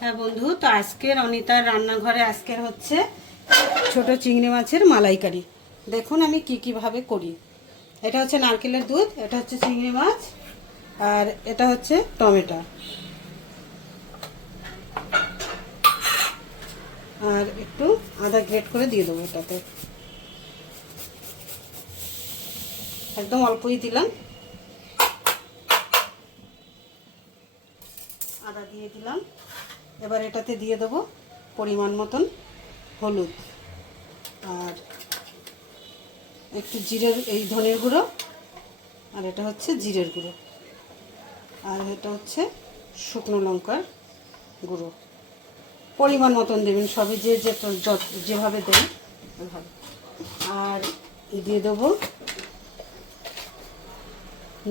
হ্যাঁ বন্ধু, তো আজকের অনিতার রান্নাঘরে আজকের হচ্ছে ছোট চিংড়ি মাছের মালাইকারি। দেখুন আমি কিভাবে করি। এটা হচ্ছে নারকেলের দুধ, এটা হচ্ছে চিংড়ি মাছ, আর এটা হচ্ছে টমেটো, আর একটু আদা গ্রেট করে দিয়ে দেবো। এটাতে একদম অল্পই দিলাম, আদা দিয়ে দিলাম। এবার এটাতে দিয়ে দেবো পরিমাণ মতন হলুদ, আর একটু জিরের এই ধনের গুঁড়ো, আর এটা হচ্ছে জিরের গুঁড়ো, আর এটা হচ্ছে শুকনো লঙ্কার গুঁড়ো। পরিমাণ মতন দেবেন, সবই যেভাবে দেন ওইভাবে। আর দিয়ে দেবো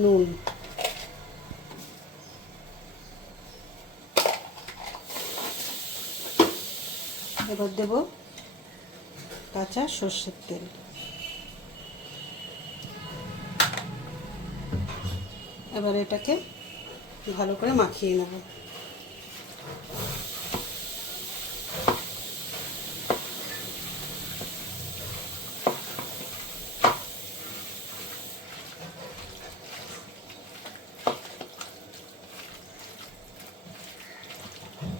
নুন, এবার দেব কাঁচা সর্ষের তেল। এবার এটাকে ভালো করে মাখিয়ে নেব।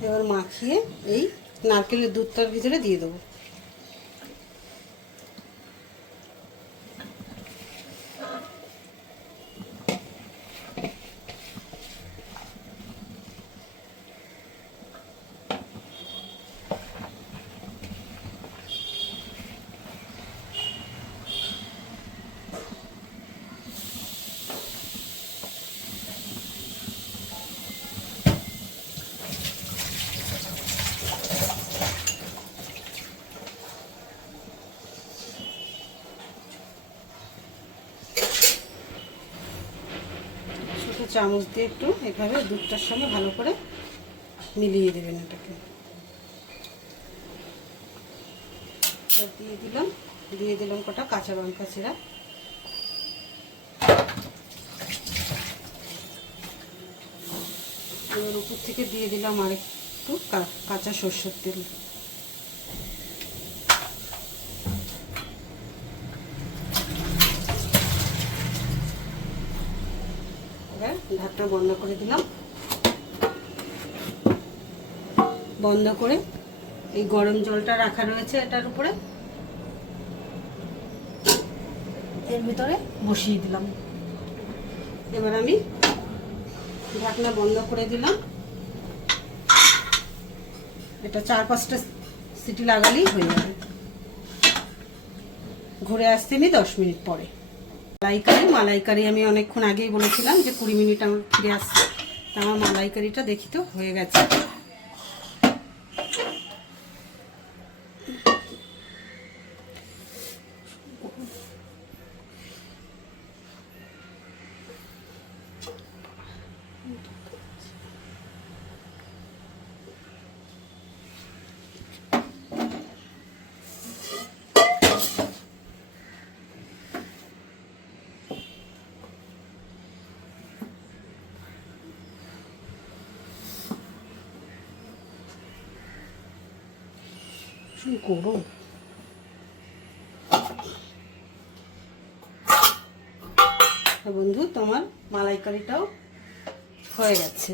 এবার মাখিয়ে এই নারকেলের দুধটার ভিতরে দিয়ে দেবো। চামচ দিয়ে একটু এভাবে দুধটার সঙ্গে ভালো করে মিলিয়ে দেবেন। এটাকে দিয়ে দিলাম কটা কাঁচা লঙ্কা চিরা, এবার উপর থেকে দিয়ে দিলাম আর একটু কাঁচা সর্ষের তেল। ঢাকনা বন্ধ করে দিলাম। বন্ধ করে এই গরম জলটা রাখা রয়েছে এটার উপরে, এর ভিতরে বসিয়ে দিলাম। এবার আমি ঢাকনা বন্ধ করে দিলাম। এটা 4-5টা সিটি লাগালেই হয়ে যাবে। ঘুরে আসতে আমি 10 মিনিট পরে। মালাইকারি আমি অনেকক্ষণ আগেই বলেছিলাম যে 20 মিনিট আমার ফিরে আসছে। আমার মালাইকারিটা দেখি তো হয়ে গেছে। গরম বন্ধু, তোমার মালাইকারিটাও হয়ে গেছে।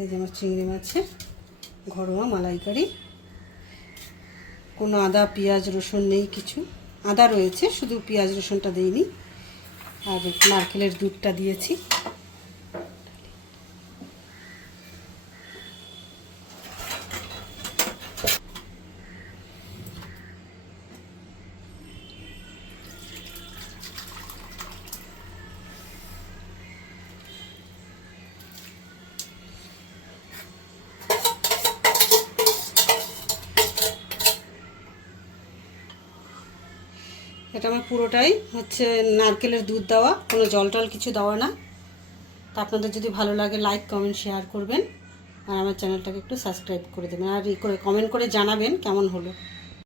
এই যে আমার চিংড়ি মাছের ঘরোয়া মালাইকারি, কোনো আদা পেঁয়াজ রসুন নেই, কিছু আদা রয়েছে, শুধু পেঁয়াজ রসুনটা দিইনি, আর নারকেলের দুধটা দিয়েছি। এটা আমার পুরোটাই হচ্ছে নারকেলের দুধ দেওয়া, কোনো জল টল কিছু দেওয়া না। তা আপনাদের যদি ভালো লাগে লাইক কমেন্ট শেয়ার করবেন, আর আমার চ্যানেলটাকে একটু সাবস্ক্রাইব করে দেবেন, আর কমেন্ট করে জানাবেন কেমন হলো।